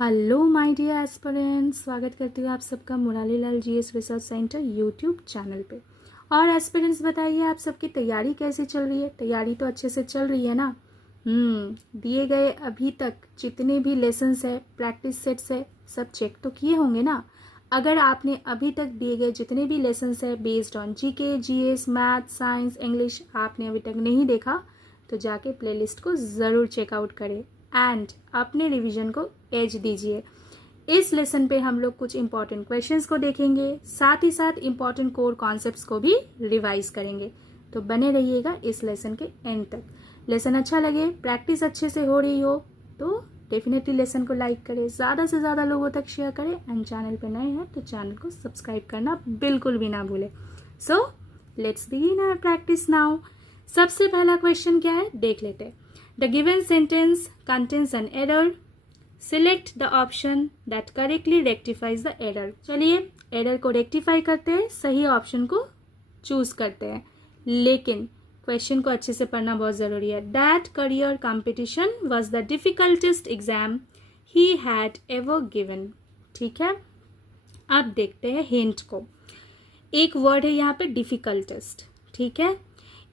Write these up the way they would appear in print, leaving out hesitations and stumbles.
Hello my dear aspirants, स्वागत करती हूँ आप सबका Murari Lal GS research centre YouTube channel पे। और एस्पिरेंट्स बताइए, आप सबकी तैयारी कैसी चल रही है? तैयारी तो अच्छे से चल रही है ना? दिए गए अभी तक जितने भी लेसन्स है, प्रैक्टिस सेट्स है, सब चेक तो किए होंगे ना? अगर आपने अभी तक दिए गए जितने भी लेसन्स है based on GK, GS, math, science, English आपने अभी तक नहीं देखा तो जाके प्लेलिस्ट को ज़रूर चेकआउट करें एंड अपने रिवीजन को एज दीजिए। इस लेसन पे हम लोग कुछ इंपॉर्टेंट क्वेश्चंस को देखेंगे, साथ ही साथ इंपॉर्टेंट कोर कॉन्सेप्ट्स को भी रिवाइज करेंगे। तो बने रहिएगा इस लेसन के एंड तक। लेसन अच्छा लगे, प्रैक्टिस अच्छे से हो रही हो तो डेफिनेटली लेसन को लाइक करें, ज़्यादा से ज़्यादा लोगों तक शेयर करें एंड चैनल पे नए हैं तो चैनल को सब्सक्राइब करना बिल्कुल भी ना भूलें। So let's begin our practice now. सबसे पहला क्वेश्चन क्या है देख लेते हैं। The given sentence contains an error, select the option that correctly rectifies the error. चलिए एरर को रेक्टिफाई करते हैं, सही ऑप्शन को चूज करते हैं, लेकिन क्वेश्चन को अच्छे से पढ़ना बहुत जरूरी है। That career competition was the difficultest exam he had ever given. ठीक है, अब देखते हैं हिंट को। एक वर्ड है यहाँ पे डिफिकल्टेस्ट, ठीक है,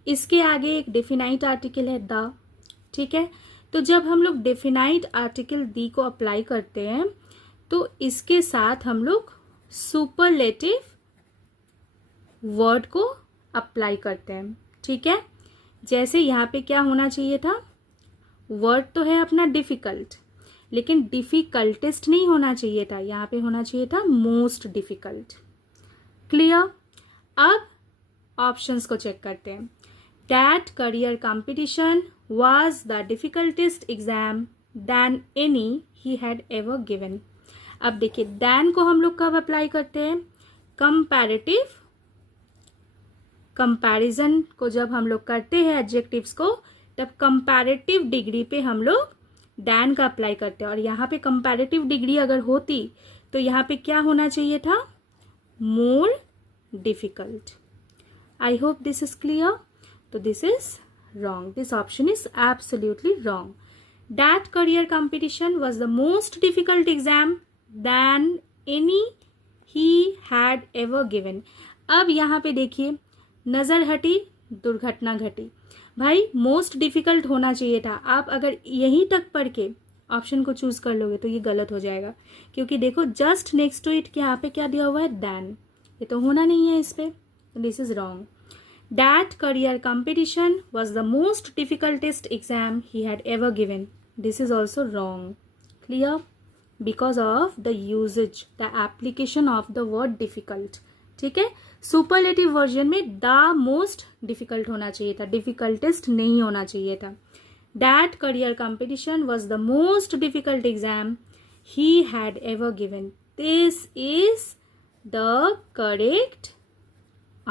इसके आगे एक डेफिनाइट आर्टिकल है द। ठीक है, तो जब हम लोग डेफिनाइट आर्टिकल दी को अप्लाई करते हैं तो इसके साथ हम लोग सुपरलेटिव वर्ड को अप्लाई करते हैं। ठीक है, जैसे यहाँ पे क्या होना चाहिए था, वर्ड तो है अपना डिफिकल्ट, लेकिन डिफिकल्टेस्ट नहीं होना चाहिए था, यहाँ पे होना चाहिए था मोस्ट डिफिकल्ट। क्लियर? अब ऑप्शंस को चेक करते हैं। That career competition was the difficultest exam than any he had ever given. अब देखिए than को हम लोग कब अप्लाई करते हैं? कंपैरेटिव कंपैरिजन को जब हम लोग करते हैं एडजेक्टिव्स को, तब कंपैरेटिव डिग्री पे हम लोग than का अप्लाई करते हैं। और यहाँ पे कंपैरेटिव डिग्री अगर होती तो यहाँ पे क्या होना चाहिए था? More difficult. I hope this is clear. So this is wrong. This option is absolutely wrong. That career competition was the most difficult exam than any he had ever given. अब यहाँ पे देखिए, नजर हटी दुर्घटना घटी। भाई मोस्ट डिफिकल्ट होना चाहिए था। आप अगर यहीं तक पढ़ के ऑप्शन को चूज कर लोगे तो ये गलत हो जाएगा, क्योंकि देखो जस्ट नेक्स्ट टू इट यहाँ पे क्या दिया हुआ है? देन। ये तो होना नहीं है इस पे, this is wrong. That career competition was the most difficultest exam he had ever given. This is also wrong. Clear? Because of the usage, the application of the word difficult. ठीक है, superlative version में the most difficult होना चाहिए था, difficultest नहीं होना चाहिए था। That career competition was the most difficult exam he had ever given. This is the correct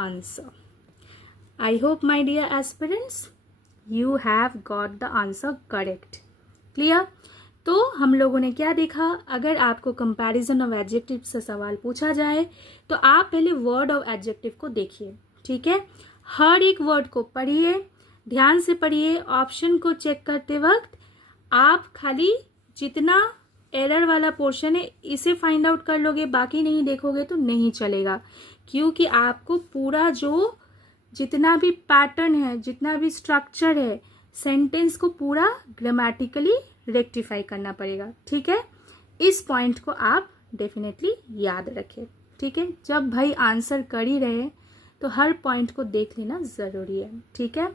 answer. I hope my dear aspirants you have got the answer correct. Clear? तो हम लोगों ने क्या देखा, अगर आपको कंपैरिजन ऑफ एडजेक्टिव से सवाल पूछा जाए तो आप पहले वर्ड ऑफ एडजेक्टिव को देखिए। ठीक है, हर एक वर्ड को पढ़िए, ध्यान से पढ़िए। ऑप्शन को चेक करते वक्त आप खाली जितना एरर वाला पोर्शन है इसे फाइंड आउट कर लोगे, बाकी नहीं देखोगे तो नहीं चलेगा, क्योंकि आपको पूरा जो जितना भी पैटर्न है, जितना भी स्ट्रक्चर है, सेंटेंस को पूरा ग्रामेटिकली रेक्टिफाई करना पड़ेगा। ठीक है, इस पॉइंट को आप डेफिनेटली याद रखें। ठीक है, जब भाई आंसर कर ही रहे तो हर पॉइंट को देख लेना ज़रूरी है। ठीक है,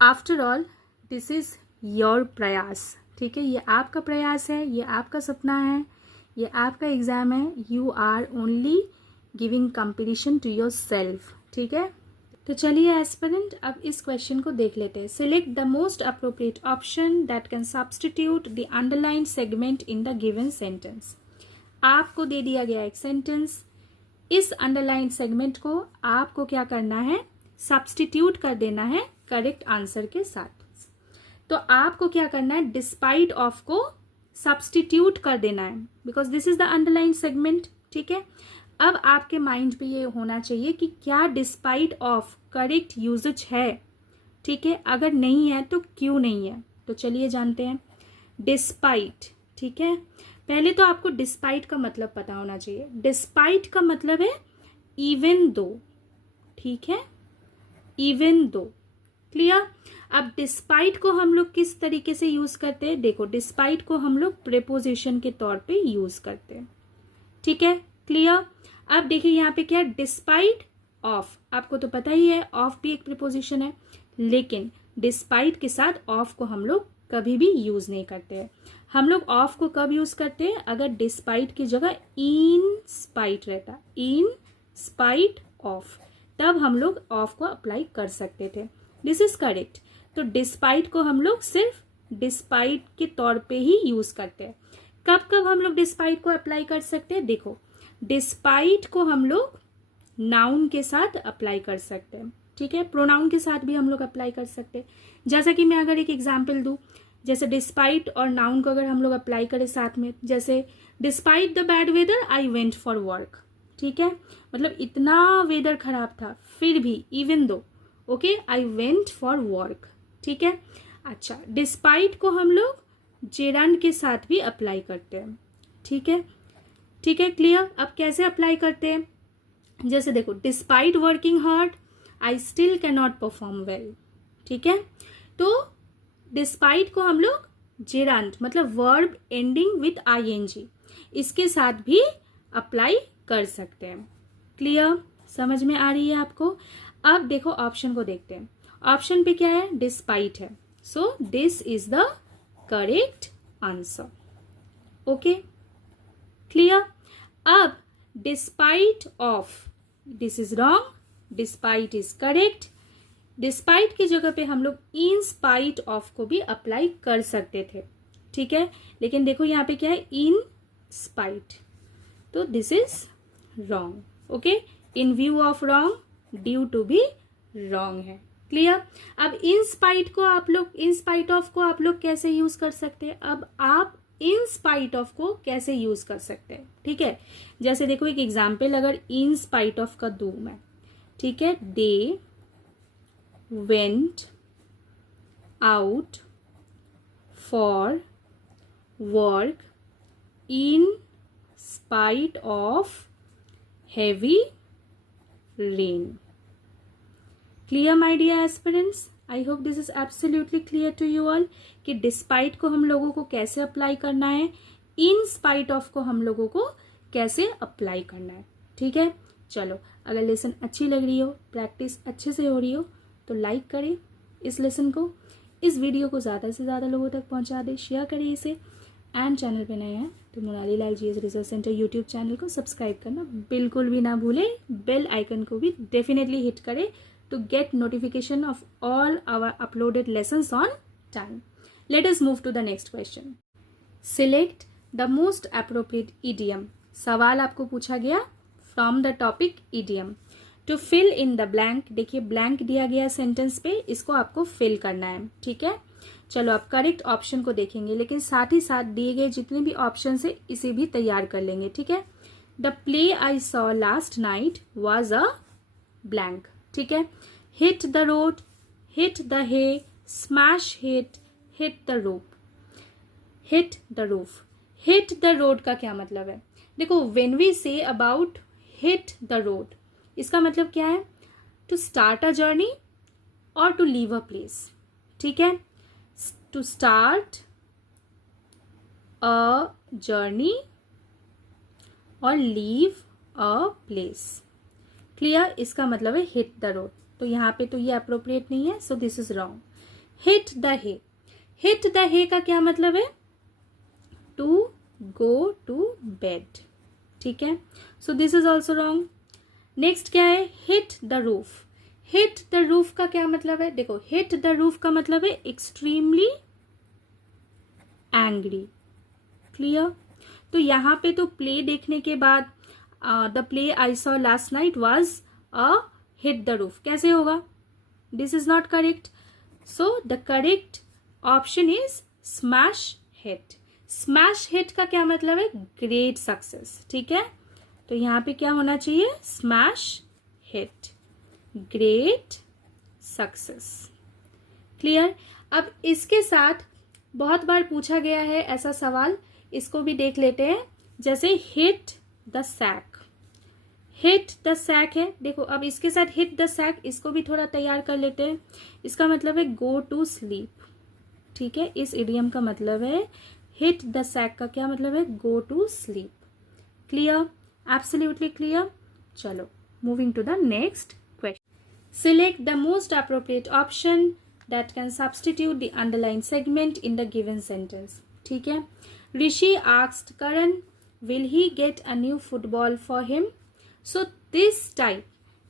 after all this is your प्रयास। ठीक है, ये आपका प्रयास है, ये आपका सपना है, ये आपका एग्ज़ाम है। You are only giving competition to yourself. ठीक है, तो चलिए एस्पिरेंट अब इस क्वेश्चन को देख लेते हैं। Select the most appropriate option that can substitute the underline segment in the given sentence. आपको दे दिया गया एक सेंटेंस, इस अंडरलाइन सेगमेंट को आपको क्या करना है? सब्सटीट्यूट कर देना है करेक्ट आंसर के साथ। तो आपको क्या करना है? डिस्पाइट ऑफ को सब्सटीट्यूट कर देना है, because this is the underline segment. ठीक है, अब आपके माइंड पे ये होना चाहिए कि क्या डिस्पाइट ऑफ करेक्ट यूजेज है। ठीक है, अगर नहीं है तो क्यों नहीं है, तो चलिए जानते हैं। डिस्पाइट, ठीक है, पहले तो आपको डिस्पाइट का मतलब पता होना चाहिए। डिस्पाइट का मतलब है इवन दो, ठीक है, इवन दो। क्लियर। अब डिस्पाइट को हम लोग किस तरीके से यूज करते हैं, देखो डिस्पाइट को हम लोग प्रेपोजिशन के तौर पे यूज करते हैं, ठीक है, क्लियर। अब देखिए यहाँ पे क्या है, डिस्पाइट ऑफ, आपको तो पता ही है ऑफ भी एक प्रीपोजिशन है, लेकिन डिस्पाइट के साथ ऑफ को हम लोग कभी भी यूज नहीं करते हैं। हम लोग ऑफ को कब यूज करते हैं, अगर डिस्पाइट की जगह इन स्पाइट रहता, इन स्पाइट ऑफ, तब हम लोग ऑफ को अप्लाई कर सकते थे। This is correct. तो डिस्पाइट को हम लोग सिर्फ डिस्पाइट के तौर पे ही यूज करते हैं। कब कब हम लोग डिस्पाइट को अप्लाई कर सकते हैं, देखो डिस्पाइट को हम लोग नाउन के साथ अप्लाई कर सकते हैं, ठीक है, प्रोनाउन के साथ भी हम लोग अप्लाई कर सकते हैं। जैसा कि मैं अगर एक एग्जाम्पल दूं, जैसे डिस्पाइट और नाउन को अगर हम लोग अप्लाई करें साथ में, जैसे despite the bad whether I went for work, ठीक है, मतलब इतना वेदर खराब था फिर भी, even though, okay, I went for work, ठीक है। अच्छा, डिस्पाइट को हम लोग जेरंड के साथ भी अप्लाई करते हैं, ठीक है, ठीक है, क्लियर। अब कैसे अप्लाई करते हैं, जैसे देखो despite working hard I still can not perform well, ठीक है। तो डिस्पाइट को हम लोग जेरंड मतलब वर्ब एंडिंग विथ आईएनजी, इसके साथ भी अप्लाई कर सकते हैं। क्लियर, समझ में आ रही है आपको। अब देखो ऑप्शन को देखते हैं, ऑप्शन पे क्या है, डिस्पाइट है, so this is the correct answer, okay, clear. अब despite of, this is wrong, despite is correct. Despite की जगह पे हम लोग इन स्पाइट ऑफ को भी अप्लाई कर सकते थे, ठीक है, लेकिन देखो यहाँ पे क्या है, इन स्पाइट, तो this is wrong, okay, in view of wrong, due to भी रॉन्ग है। क्लियर। अब इन स्पाइट को आप लोग, इन स्पाइट ऑफ को आप लोग कैसे यूज कर सकते हैं, अब आप इन स्पाइट ऑफ को कैसे यूज कर सकते हैं, ठीक है। जैसे देखो एक एग्जाम्पल अगर इन स्पाइट ऑफ का दूं मैं, ठीक है, they went out for work in spite of heavy rain. Clear my dear aspirants, I hope this is absolutely clear to you all कि डिस्पाइट को हम लोगों को कैसे अप्लाई करना है, इन स्पाइट ऑफ को हम लोगों को कैसे अप्लाई करना है, ठीक है। चलो, अगर लेसन अच्छी लग रही हो, प्रैक्टिस अच्छे से हो रही हो, तो लाइक करें इस लेसन को, इस वीडियो को ज़्यादा से ज़्यादा लोगों तक पहुंचा दें, शेयर करें इसे, एंड चैनल पे नए हैं तो Monali Lal GS research centre YouTube channel को सब्सक्राइब करना बिल्कुल भी ना भूलें, बेल आइकन को भी डेफिनेटली हिट करें to get notification of all our uploaded lessons on time. Let us move to the next question. Select the most appropriate idiom. सवाल आपको पूछा गया from the topic idiom. To fill in the blank, देखिए blank दिया गया sentence पे, इसको आपको fill करना है, ठीक है। चलो आप करेक्ट ऑप्शन को देखेंगे, लेकिन साथ ही साथ दिए गए जितने भी ऑप्शन है इसे भी तैयार कर लेंगे, ठीक है। The play I saw last night was a blank, ठीक है। Hit the road, hit the hay, smash hit, hit the roof, hit the roof. Hit the road का क्या मतलब है, देखो when we say about hit the road, इसका मतलब क्या है, टू स्टार्ट अ जर्नी और टू लीव अ प्लेस, ठीक है। टू स्टार्ट अ जर्नी और लीव अ प्लेस, क्लियर, इसका मतलब है हिट द रोड। तो यहाँ पे तो ये अप्रोप्रिएट नहीं है, so this is wrong. Hit the hay, hit the hay का क्या मतलब है, टू गो टू बेड, ठीक है, so this is also wrong. Next क्या है, hit the roof, hit the roof का क्या मतलब है, देखो हिट द रूफ का मतलब है एक्सट्रीमली एंग्री, क्लियर। तो यहाँ पे तो प्ले देखने के बाद the play I saw last night was a hit the roof, कैसे होगा, this is not correct, so the correct option is smash hit. Smash hit का क्या मतलब है, ग्रेट सक्सेस, ठीक है। तो यहाँ पे क्या होना चाहिए, smash hit, great success, clear. अब इसके साथ बहुत बार पूछा गया है ऐसा सवाल इसको भी देख लेते हैं। जैसे hit the sack, hit the sack है, देखो अब इसके साथ हिट द सैक, इसको भी थोड़ा तैयार कर लेते हैं। इसका मतलब है गो टू स्लीप, ठीक है। इस इडियम का मतलब है हिट द सैक का क्या मतलब है, go to sleep. Clear, absolutely clear. चलो moving to the next question. Select the most appropriate option that can substitute the underline segment in the given sentence, ठीक है। Rishi asked Karan will he get a new football for him? So this type,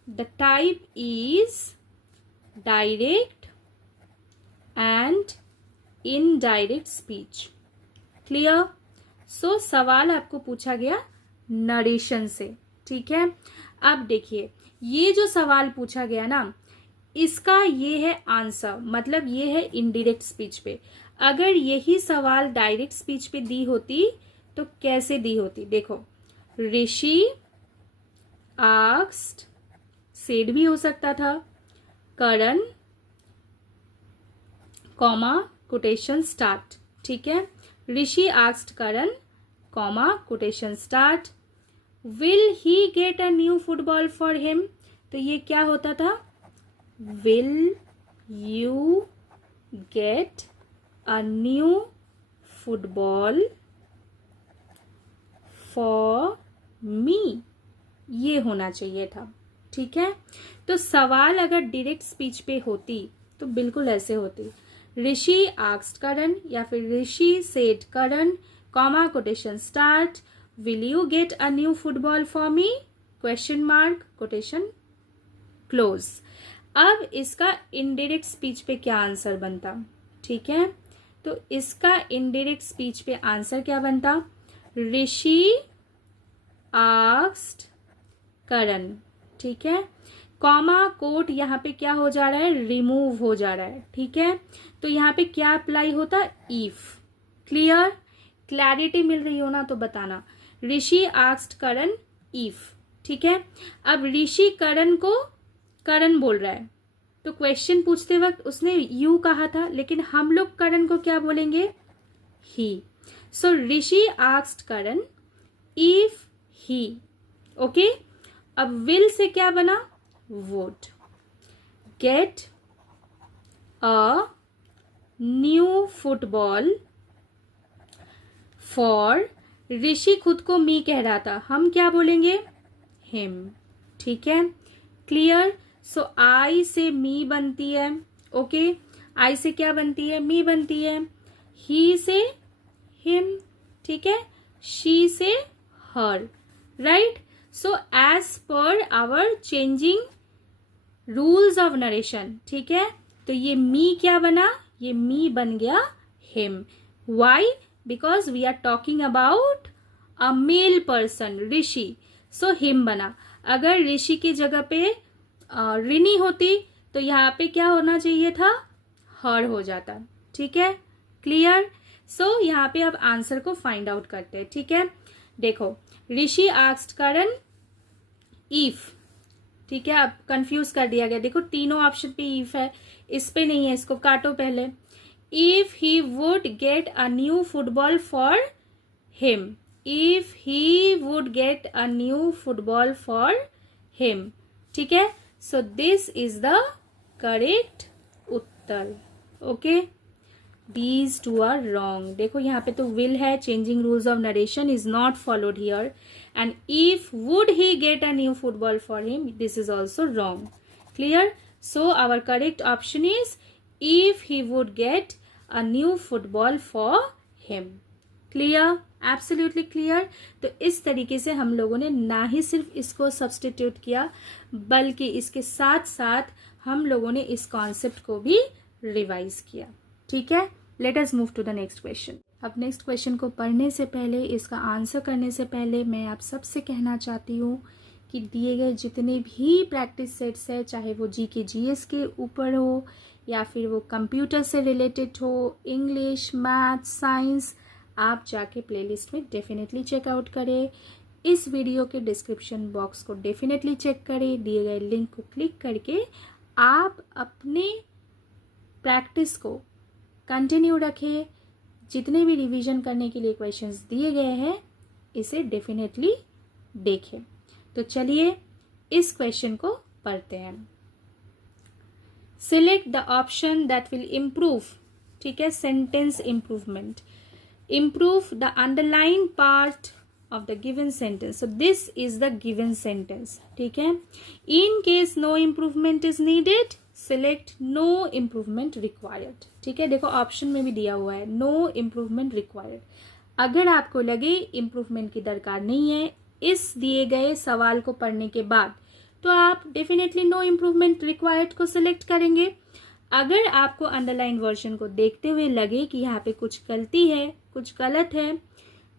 the type is direct and indirect speech. Clear? So सवाल आपको पूछा गया narration से, ठीक है। अब देखिए ये जो सवाल पूछा गया ना, इसका ये है आंसर, मतलब ये है इनडायरेक्ट स्पीच पे। अगर यही सवाल डायरेक्ट स्पीच पे दी होती तो कैसे दी होती, देखो ऋषि आस्क्ड, सेड भी हो सकता था, करण कॉमा कोटेशन स्टार्ट, ठीक है। Rishi asked Karan comma quotation start, will he get a new football for him, तो ये क्या होता था, will you get a new football for me, ये होना चाहिए था, ठीक है। तो सवाल अगर डायरेक्ट स्पीच पे होती तो बिल्कुल ऐसे होती, ऋषि आस्क्ड करण या फिर Rishi said Karan comma quotation start, will you get a new football for me question mark quotation close. अब इसका इनडायरेक्ट स्पीच पे क्या आंसर बनता, ठीक है। तो इसका इनडायरेक्ट स्पीच पे आंसर क्या बनता, ऋषि आस्क्ड करण, ठीक है। कॉमा कोट यहाँ पे क्या हो जा रहा है, रिमूव हो जा रहा है, ठीक है। तो यहाँ पे क्या अप्लाई होता, इफ। क्लियर, क्लैरिटी मिल रही हो ना तो बताना। ऋषि आस्क्ड करण इफ, ठीक है। अब ऋषि करण को करण बोल रहा है, तो क्वेश्चन पूछते वक्त उसने यू कहा था, लेकिन हम लोग करण को क्या बोलेंगे, he. So Rishi asked Karan if he, okay. अब विल से क्या बना, would get a new football for, Rishi खुद को मी कह रहा था, हम क्या बोलेंगे, हिम, ठीक है। क्लियर। सो आई से मी बनती है, ओके। आई से क्या बनती है, मी बनती है। ही से हिम, ठीक है। She said her, right. So as per our changing rules of narration, ठीक है। तो ये मी क्या बना, ये मी बन गया him. Why, because we are talking about a male person, Rishi, so him बना। अगर ऋषि की जगह पे रिनी होती तो यहाँ पे क्या होना चाहिए था, हर हो जाता, ठीक है। क्लियर। सो यहाँ पे अब आंसर को फाइंड आउट करते हैं, ठीक है। देखो ऋषि आस्क्ड करण इफ, ठीक है। अब कंफ्यूज कर दिया गया, देखो तीनों ऑप्शन पे इफ है, इस पे नहीं है, इसको काटो पहले। If he would get a new football for him, if he would get a new football for him, ठीक है। So this is the correct Uttar, okay. These two are wrong. देखो यहाँ पे तो will है, changing rules of narration is not followed here, and if would he get a new football for him, this is also wrong. Clear? So our correct option is if he would get a new football for him. Clear? Absolutely clear. तो इस तरीके से हम लोगों ने ना ही सिर्फ इसको सब्सटीट्यूट किया, बल्कि इसके साथ साथ हम लोगों ने इस कॉन्सेप्ट को भी रिवाइज किया, ठीक है। Let us move to the next question. अब नेक्स्ट क्वेश्चन को पढ़ने से पहले, इसका आंसर करने से पहले मैं आप सबसे कहना चाहती हूँ कि दिए गए जितने भी प्रैक्टिस सेट्स है, चाहे वो जीके जीएस के ऊपर हो या फिर वो कंप्यूटर से रिलेटेड हो, इंग्लिश, मैथ, साइंस, आप जाके प्लेलिस्ट में डेफिनेटली चेकआउट करें। इस वीडियो के डिस्क्रिप्शन बॉक्स को डेफिनेटली चेक करें, दिए गए लिंक को क्लिक करके आप अपने प्रैक्टिस को कंटिन्यू रखें। जितने भी रिवीजन करने के लिए क्वेश्चंस दिए गए हैं इसे डेफिनेटली देखें। तो चलिए इस क्वेश्चन को पढ़ते हैं। Select the option that will improve, ठीक है, sentence improvement, improve the underline part of the given sentence. So this is the given sentence, ठीक है। In case no improvement is needed, select no improvement required, ठीक है। देखो option में भी दिया हुआ है no improvement required। अगर आपको लगे इम्प्रूवमेंट की दरकार नहीं है इस दिए गए सवाल को पढ़ने के बाद, तो आप डेफिनेटली नो इम्प्रूवमेंट रिक्वायर्ड को सिलेक्ट करेंगे। अगर आपको अंडरलाइन वर्जन को देखते हुए लगे कि यहाँ पे कुछ गलती है, कुछ गलत है,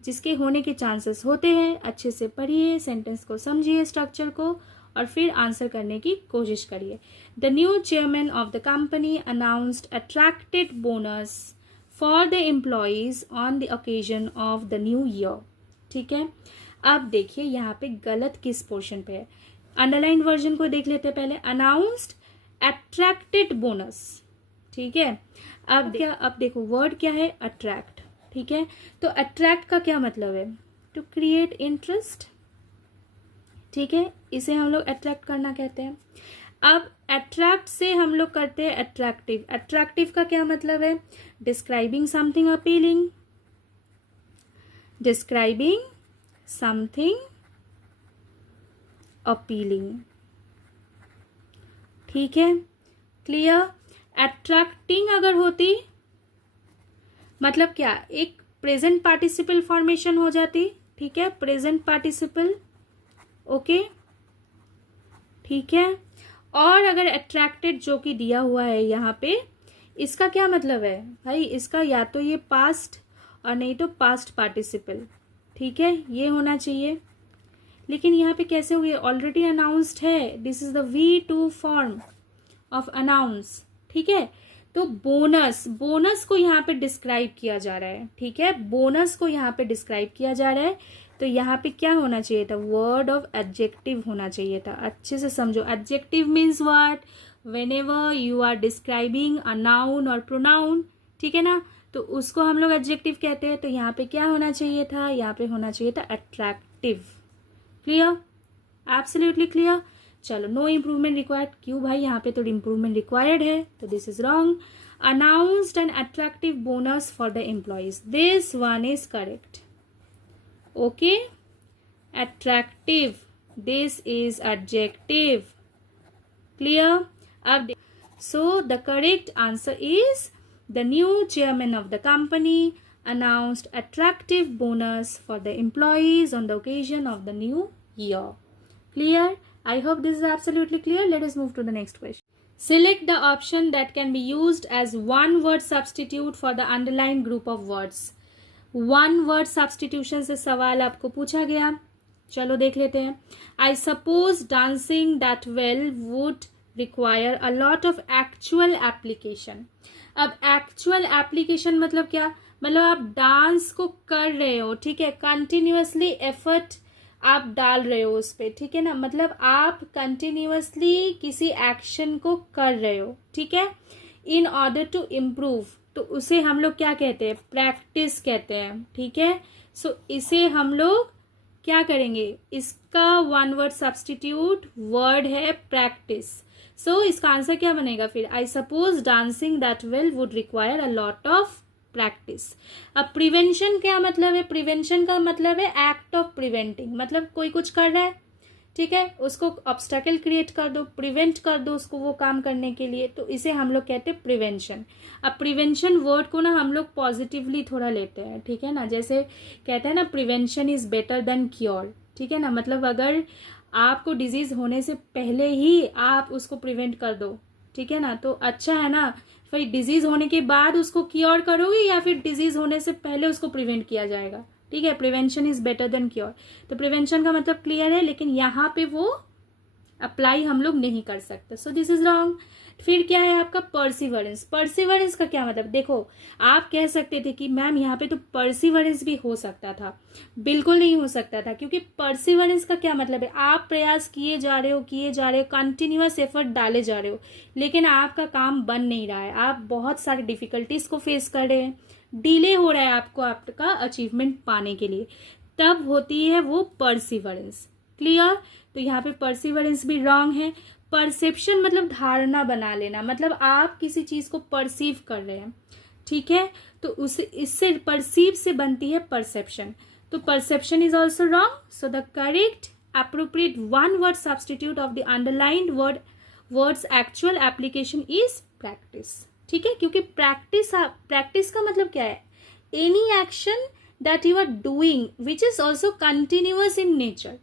जिसके होने के चांसेस होते हैं, अच्छे से पढ़िए, सेंटेंस को समझिए, स्ट्रक्चर को, और फिर आंसर करने की कोशिश करिए। The new chairman of the company announced attracted bonus for the employees on the occasion of the new year, ठीक है। अब देखिए यहाँ पे गलत किस पोर्शन पे है। अंडरलाइन वर्जन को देख लेते हैं पहले। अनाउंस्ड अट्रैक्टेड बोनस, ठीक है। अब देखो वर्ड क्या है, अट्रैक्ट, ठीक है। तो अट्रैक्ट का क्या मतलब है, टू क्रिएट इंटरेस्ट, ठीक है, इसे हम लोग अट्रैक्ट करना कहते हैं। अब अट्रैक्ट से हम लोग करते हैं अट्रैक्टिव। अट्रैक्टिव का क्या मतलब है, describing something appealing, describing something appealing, ठीक है, क्लियर। अट्रैक्टिंग अगर होती मतलब क्या, एक प्रेजेंट पार्टिसिपल फॉर्मेशन हो जाती, ठीक है, प्रेजेंट पार्टिसिपल, ओके, ठीक है। और अगर अट्रैक्टेड जो कि दिया हुआ है यहाँ पे, इसका क्या मतलब है भाई, इसका या तो ये पास्ट और नहीं तो पास्ट पार्टिसिपल, ठीक है, ये होना चाहिए। लेकिन यहाँ पे कैसे हुए, ऑलरेडी अनाउंस्ड है, this is the V2 form of announce, ठीक है। तो बोनस, बोनस को यहाँ पे डिस्क्राइब किया जा रहा है, ठीक है, बोनस को यहाँ पे डिस्क्राइब किया जा रहा है। तो यहाँ पे क्या होना चाहिए था, वर्ड ऑफ एडजेक्टिव होना चाहिए था। अच्छे से समझो, adjective means what, whenever you are describing a noun और प्रोनाउन, ठीक है ना, तो उसको हम लोग एडजेक्टिव कहते हैं। तो यहाँ पे क्या होना चाहिए था, यहाँ पे होना चाहिए था अट्रैक्टिव। Clear, absolutely clear. चलो, नो इम्प्रूवमेंट रिक्वायर्ड, क्यों भाई, यहाँ पे तो इम्प्रूवमेंट रिक्वायर्ड है, तो this is wrong. Announced an attractive bonus for the employees, this one is correct, okay. Attractive, this is adjective, clear. अब so the correct answer is the new chairman of the company announced attractive bonus for the employees on the occasion of the new year. Clear? I hope this is absolutely clear. Let us move to the next question. Select the option that can be used as one word substitute for the underlined group of words. One word substitution से सवाल आपको पूछा गया, चलो देख लेते हैं। I suppose dancing that well would require a lot of actual application. अब actual application मतलब क्या, मतलब आप डांस को कर रहे हो, ठीक है, कंटिन्यूअसली एफर्ट आप डाल रहे हो उस पर, ठीक है ना, मतलब आप कंटिन्यूअसली किसी एक्शन को कर रहे हो, ठीक है, इन ऑर्डर टू इम्प्रूव, तो उसे हम लोग क्या कहते हैं, प्रैक्टिस कहते हैं, ठीक है। सो इसे हम लोग क्या करेंगे, इसका वन वर्ड सब्सटीट्यूट वर्ड है प्रैक्टिस। सो इसका आंसर क्या बनेगा फिर, I suppose dancing that well would require a lot of practice. अब प्रिवेंशन क्या मतलब है, प्रिवेंशन का मतलब है एक्ट ऑफ प्रिवेंटिंग, मतलब कोई कुछ कर रहा है, ठीक है, उसको ऑब्स्टेकल क्रिएट कर दो, प्रिवेंट कर दो उसको वो काम करने के लिए, तो इसे हम लोग कहते हैं प्रिवेंशन। अब प्रिवेंशन वर्ड को ना हम लोग पॉजिटिवली थोड़ा लेते हैं, ठीक है ना, जैसे कहते हैं ना prevention is better than cure, ठीक है ना, मतलब अगर आपको डिजीज होने से पहले ही आप उसको प्रिवेंट कर दो, ठीक है ना, तो अच्छा है ना, फिर डिजीज होने के बाद उसको क्योर करोगे या फिर डिजीज होने से पहले उसको प्रिवेंट किया जाएगा, ठीक है, prevention is better than cure. तो प्रिवेंशन का मतलब क्लियर है, लेकिन यहाँ पे वो अप्लाई हम लोग नहीं कर सकते, सो दिस इज रॉन्ग। फिर क्या है आपका परसिवरेंस, परसिवरेंस का क्या मतलब, देखो आप कह सकते थे कि मैम यहाँ पे तो परसिवरेंस भी हो सकता था, बिल्कुल नहीं हो सकता था, क्योंकि परसिवरेंस का क्या मतलब है, आप प्रयास किए जा रहे हो, कंटिन्यूअस एफर्ट डाले जा रहे हो, लेकिन आपका काम बन नहीं रहा है, आप बहुत सारी डिफिकल्टीज को फेस कर रहे हैं, डिले हो रहा है आपको आपका अचीवमेंट पाने के लिए, तब होती है वो परसिवरेंस। क्लियर? तो यहाँ पे परसिवरेंस भी रॉन्ग है। परसेप्शन मतलब धारणा बना लेना, मतलब आप किसी चीज को परसीव कर रहे हैं, ठीक है, तो उस इससे परसीव से बनती है परसेप्शन, तो perception is also wrong. So the correct appropriate one word substitute of the underlined words actual application is practice। ठीक है, क्योंकि प्रैक्टिस का मतलब क्या है? Any action that you are doing which is also continuous in nature,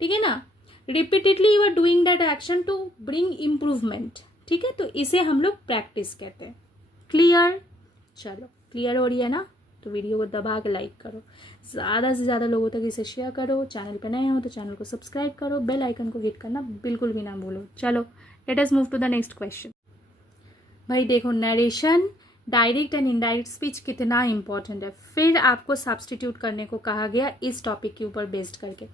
ठीक है ना, repeatedly you are doing that action to bring improvement, ठीक है, तो इसे हम लोग प्रैक्टिस कहते हैं। क्लियर? चलो, क्लियर हो रही है ना? तो वीडियो को दबा के लाइक करो, ज़्यादा से ज़्यादा लोगों तक इसे शेयर करो, चैनल पे नए हो तो चैनल को सब्सक्राइब करो, बेल आइकन को हिट करना बिल्कुल भी ना भूलो। चलो let us move to the next question. भाई देखो, narration, direct and indirect speech कितना इंपॉर्टेंट है, फिर आपको सब्सटीट्यूट करने को कहा गया इस टॉपिक के ऊपर बेस्ड करके।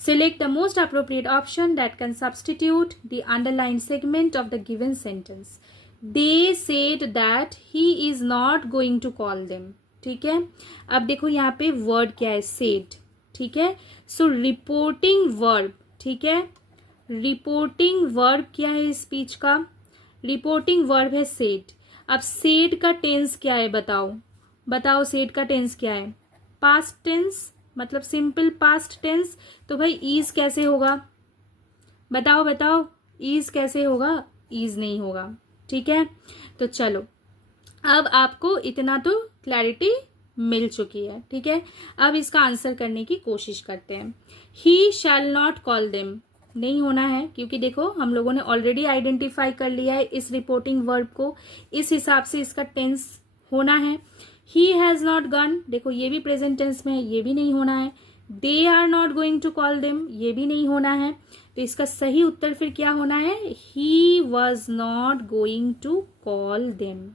Select the most appropriate option that can substitute the underline segment of the given sentence. They said that he is not going to call them, ठीक है। अब देखो यहाँ पे वर्ड क्या है? सेड, ठीक है। सो रिपोर्टिंग वर्ब, ठीक है, रिपोर्टिंग वर्ब क्या है स्पीच का? रिपोर्टिंग वर्ब है सेड। अब सेड का टेंस क्या है बताओ? बताओ सेड का टेंस क्या है? पास्ट टेंस, मतलब सिंपल पास्ट टेंस। तो भाई ईज कैसे होगा? बताओ बताओ, ईज कैसे होगा? ईज नहीं होगा, ठीक है। तो चलो, अब आपको इतना तो क्लैरिटी मिल चुकी है, ठीक है। अब इसका आंसर करने की कोशिश करते हैं। ही शैल नॉट कॉल देम नहीं होना है, क्योंकि देखो हम लोगों ने ऑलरेडी आइडेंटिफाई कर लिया है इस रिपोर्टिंग वर्ब को, इस हिसाब से इसका टेंस होना है। ही हैज नॉट गन, देखो ये भी प्रेजेंट टेंस में है, ये भी नहीं होना है। They are not going to call them, ये भी नहीं होना है। तो इसका सही उत्तर फिर क्या होना है? He was not going to call them,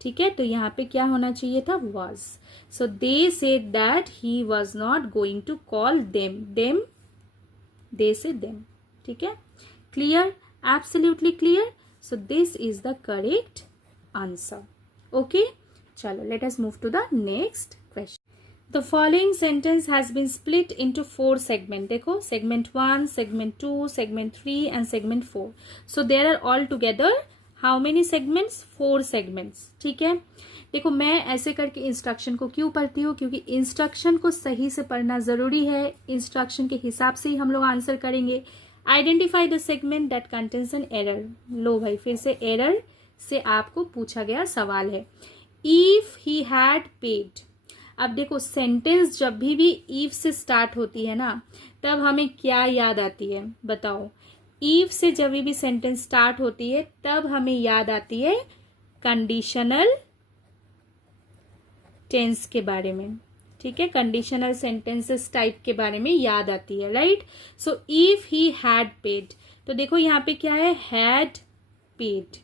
ठीक है। तो यहाँ पे क्या होना चाहिए था? was। So they said that he was not going to call them, them, they say them, ठीक है। Clear? Absolutely clear. So this is the correct answer. Okay, चलो let us move to the next question. The following sentence has been split into 4 segment. देखो, segment 1, segment 2, segment 3 and segment 4। So there are all together how many segments? 4 segments, ठीक है। देखो, मैं ऐसे करके instruction को क्यों पढ़ती हूँ? क्योंकि इंस्ट्रक्शन को सही से पढ़ना जरूरी है, इंस्ट्रक्शन के हिसाब से ही हम लोग आंसर करेंगे। Identify the segment that contains an error. लो भाई, फिर से एरर से आपको पूछा गया सवाल है। If he had paid. अब देखो, सेंटेंस जब भी इफ से स्टार्ट होती है ना, तब हमें क्या याद आती है बताओ? इफ से जब भी सेंटेंस स्टार्ट होती है तब हमें याद आती है कंडीशनल टेंस के बारे में, ठीक है, कंडीशनल सेंटेंसेस टाइप के बारे में याद आती है, right. So if he had paid, तो देखो यहाँ पे क्या है? हैड पेड,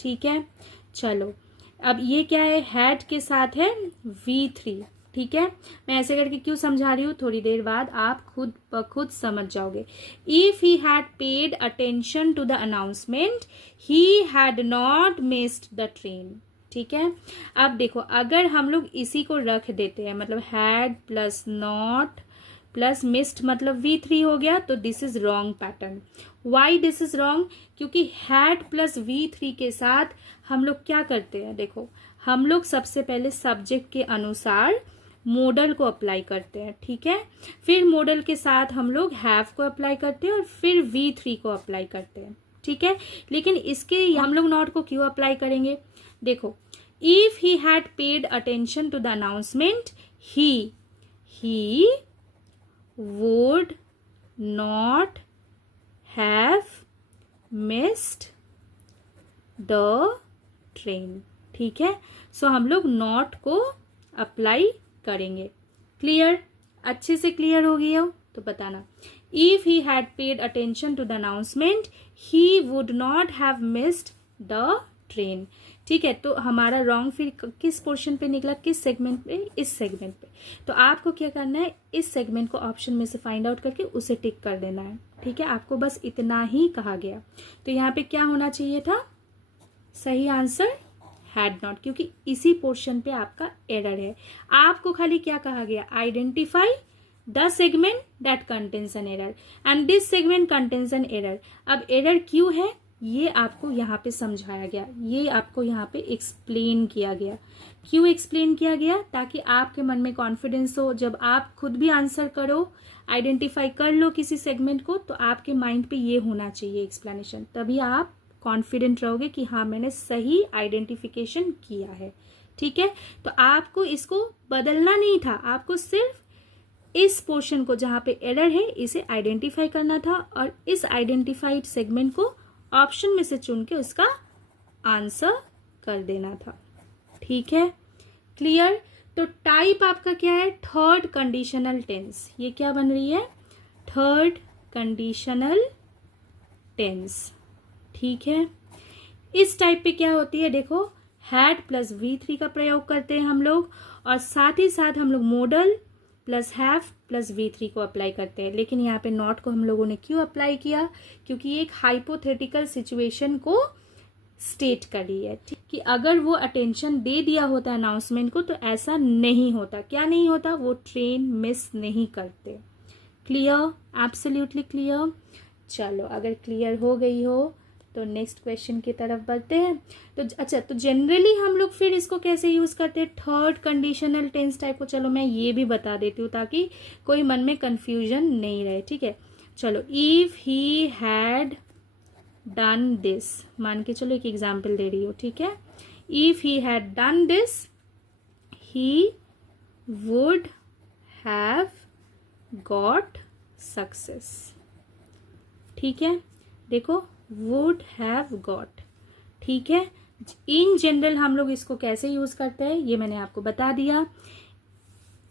ठीक है। चलो, अब ये क्या है? हैड के साथ है V3, ठीक है। मैं ऐसे करके क्यों समझा रही हूँ, थोड़ी देर बाद आप खुद समझ जाओगे। If he had paid attention to the announcement he had not missed the train, ठीक है। अब देखो, अगर हम लोग इसी को रख देते हैं, मतलब had plus not plus missed मतलब V3 हो गया, तो this is wrong pattern. Why this is wrong? क्योंकि हैड प्लस V3 के साथ हम लोग क्या करते हैं? देखो, हम लोग सबसे पहले सब्जेक्ट के अनुसार मॉडल को अप्लाई करते हैं, ठीक है। फिर मॉडल के साथ हम लोग हैव को अप्लाई करते हैं और फिर V3 को अप्लाई करते हैं, ठीक है। लेकिन इसके हम लोग नॉट को क्यों अप्लाई करेंगे? देखो, if he had paid attention to the announcement he would not have missed the train, ठीक है। सो हम लोग नॉट को अप्लाई करेंगे। क्लियर? अच्छे से क्लियर हो गई हो तो बताना। If he had paid attention to the announcement he would not have missed the train, ठीक है। तो हमारा रॉन्ग फिर किस पोर्शन पे निकला? किस सेगमेंट पे? इस सेगमेंट पे। तो आपको क्या करना है? इस सेगमेंट को ऑप्शन में से फाइंड आउट करके उसे टिक कर देना है, ठीक है। आपको बस इतना ही कहा गया। तो यहाँ पे क्या होना चाहिए था? सही आंसर हैड नॉट, क्योंकि इसी पोर्शन पे आपका एरर है। आपको खाली क्या कहा गया, identify the segment that contains an error and this segment contains an error. अब एरर क्यों है ये आपको यहाँ पे समझाया गया, ये आपको यहाँ पे एक्सप्लेन किया गया। क्यों एक्सप्लेन किया गया, ताकि आपके मन में कॉन्फिडेंस हो, जब आप खुद भी आंसर करो, आइडेंटिफाई कर लो किसी सेगमेंट को, तो आपके माइंड पे ये होना चाहिए एक्सप्लेनेशन, तभी आप कॉन्फिडेंट रहोगे कि हाँ मैंने सही आइडेंटिफिकेशन किया है। ठीक है, तो आपको इसको बदलना नहीं था, आपको सिर्फ इस पोर्शन को जहाँ पे एरर है इसे आइडेंटिफाई करना था और इस आइडेंटिफाइड सेगमेंट को ऑप्शन में से चुन के उसका आंसर कर देना था। ठीक है, क्लियर। तो टाइप आपका क्या है, थर्ड कंडीशनल टेंस। ये क्या बन रही है, थर्ड कंडीशनल टेंस। ठीक है, इस टाइप पे क्या होती है, देखो हैड प्लस V3 का प्रयोग करते हैं हम लोग, और साथ ही साथ हम लोग model plus have plus V3 को अप्लाई करते हैं। लेकिन यहाँ पे नॉट को हम लोगों ने क्यों अप्लाई किया, क्योंकि ये एक हाइपोथेटिकल सिचुएशन को स्टेट कर रही है कि अगर वो अटेंशन दे दिया होता अनाउंसमेंट को तो ऐसा नहीं होता। क्या नहीं होता, वो ट्रेन मिस नहीं करते। Clear, absolutely clear. चलो अगर क्लियर हो गई हो तो नेक्स्ट क्वेश्चन की तरफ बढ़ते हैं। तो अच्छा, तो जनरली हम लोग फिर इसको कैसे यूज करते हैं, थर्ड कंडीशनल टेंस टाइप को। चलो मैं ये भी बता देती हूँ ताकि कोई मन में कंफ्यूजन नहीं रहे। ठीक है, चलो if he had done this, मान के चलो एक एग्जाम्पल दे रही हूँ। ठीक है, if he had done this he would have got success. ठीक है, देखो वुड हैव गॉट। ठीक है, इन जनरल हम लोग इसको कैसे यूज करते हैं ये मैंने आपको बता दिया।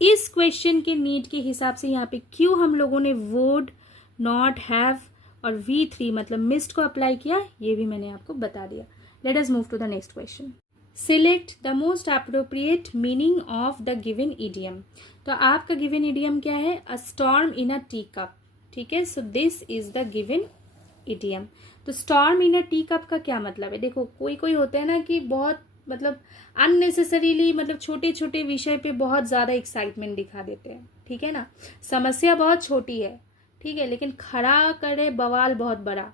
इस क्वेश्चन के नीड के हिसाब से यहाँ पे क्यों हम लोगों ने वुड, नॉट, हैव और V3 मतलब मिस्ड को अप्लाई किया ये भी मैंने आपको बता दिया। Let us move to the next question. Select the most appropriate meaning of the given idiom. तो आपका गिवन इडियम क्या है, a storm in a teacup. ठीक है, so this is the given idiom. तो storm in a teacup का क्या मतलब है, देखो कोई कोई होता है ना कि बहुत मतलब अननेसेसरीली मतलब छोटे छोटे विषय पे बहुत ज़्यादा एक्साइटमेंट दिखा देते हैं। ठीक है ना, समस्या बहुत छोटी है, ठीक है, लेकिन खड़ा करे बवाल बहुत बड़ा।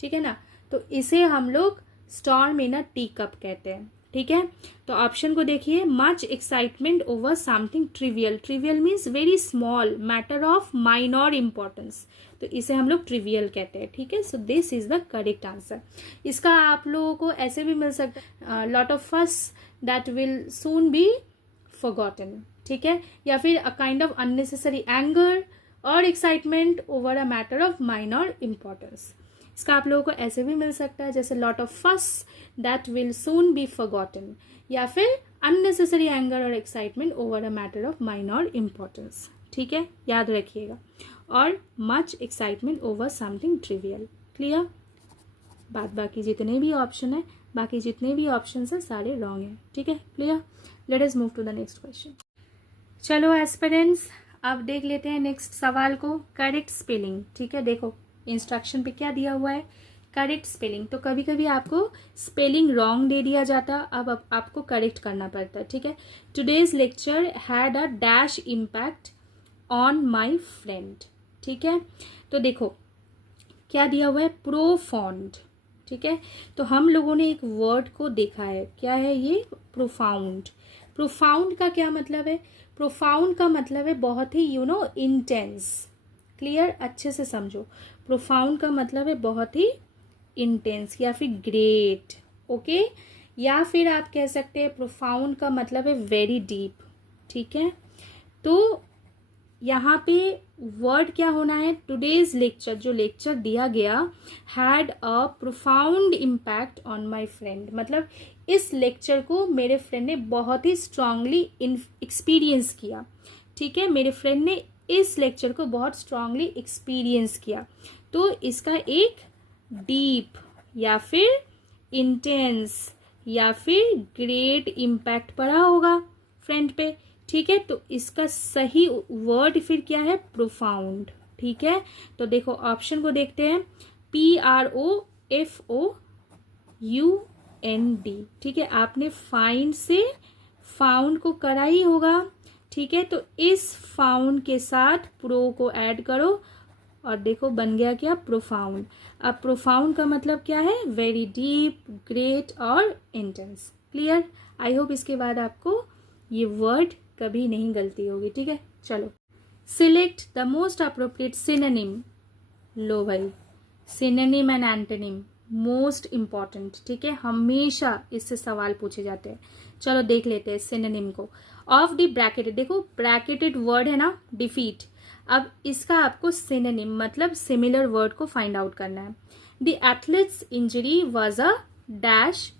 ठीक है ना, तो इसे हम लोग storm in a tea cup कहते हैं। ठीक है, तो ऑप्शन को देखिए, much excitement over something trivial. Trivial means very small, matter of minor importance, तो इसे हम लोग ट्रिवियल कहते हैं। ठीक है, so this is the correct answer. इसका आप लोगों को ऐसे भी मिल सकता है, लॉट ऑफ फस that will soon be forgotten. ठीक है, या फिर a kind of unnecessary anger और excitement over a matter of minor importance. इसका आप लोगों को ऐसे भी मिल सकता है जैसे लॉट ऑफ फस that will soon be forgotten, या फिर अननेसेसरी एंगर और excitement over a matter of minor importance. ठीक है, याद रखिएगा, और much excitement over something trivial. Clear, बाद बाकी जितने भी ऑप्शन है, बाकी जितने भी ऑप्शन है सारे रॉन्ग हैं। ठीक है, clear. Let us move to the next question. चलो एस्पिरेंट्स, अब देख लेते हैं नेक्स्ट सवाल को, करेक्ट स्पेलिंग। ठीक है, देखो इंस्ट्रक्शन पे क्या दिया हुआ है, करेक्ट स्पेलिंग। तो कभी कभी आपको स्पेलिंग रॉन्ग दे दिया जाता, अब आपको करेक्ट करना पड़ता है। ठीक है, today's lecture had a dash impact on my friend. ठीक है, तो देखो क्या दिया हुआ है, प्रोफाउंड। ठीक है, तो हम लोगों ने एक वर्ड को देखा है, क्या है ये, प्रोफाउंड। प्रोफाउंड का क्या मतलब है, प्रोफाउंड का मतलब है बहुत ही इंटेंस। क्लियर, अच्छे से समझो, प्रोफाउंड का मतलब है बहुत ही इंटेंस या फिर ग्रेट। ओके, या फिर आप कह सकते हैं प्रोफाउंड का मतलब है वेरी डीप। ठीक है, तो यहाँ पे वर्ड क्या होना है, टुडेज लेक्चर, जो लेक्चर दिया गया, had a profound impact on my friend, मतलब इस लेक्चर को मेरे फ्रेंड ने बहुत ही स्ट्रांगली एक्सपीरियंस किया। ठीक है, मेरे फ्रेंड ने इस लेक्चर को बहुत स्ट्रांगली एक्सपीरियंस किया, तो इसका एक डीप या फिर इंटेंस या फिर ग्रेट इम्पैक्ट पड़ा होगा फ्रेंड पे। ठीक है, तो इसका सही वर्ड फिर क्या है, प्रोफाउंड। ठीक है, तो देखो ऑप्शन को देखते हैं, PROFOUND। ND, ठीक है। आपने फाइंड से फाउंड को करा ही होगा, ठीक है। तो इस फाउंड के साथ प्रो को ऐड करो और देखो बन गया क्या, प्रोफाउंड। अब प्रोफाउंड का मतलब क्या है, वेरी डीप, ग्रेट और इंटेंस। क्लियर? आई होप इसके बाद आपको ये वर्ड कभी नहीं गलती होगी, ठीक है। चलो, select the most appropriate synonym. लो भाई, synonym and antonym most important, ठीक है। हमेशा इससे सवाल पूछे जाते हैं। चलो देख लेते हैं सिनोनिम को। ऑफ द ब्रैकेटेड, देखो ब्रैकेटेड वर्ड है ना, डिफीट। अब इसका आपको सिनोनिम मतलब सिमिलर वर्ड को फाइंड आउट करना है। The athletes injury was a dash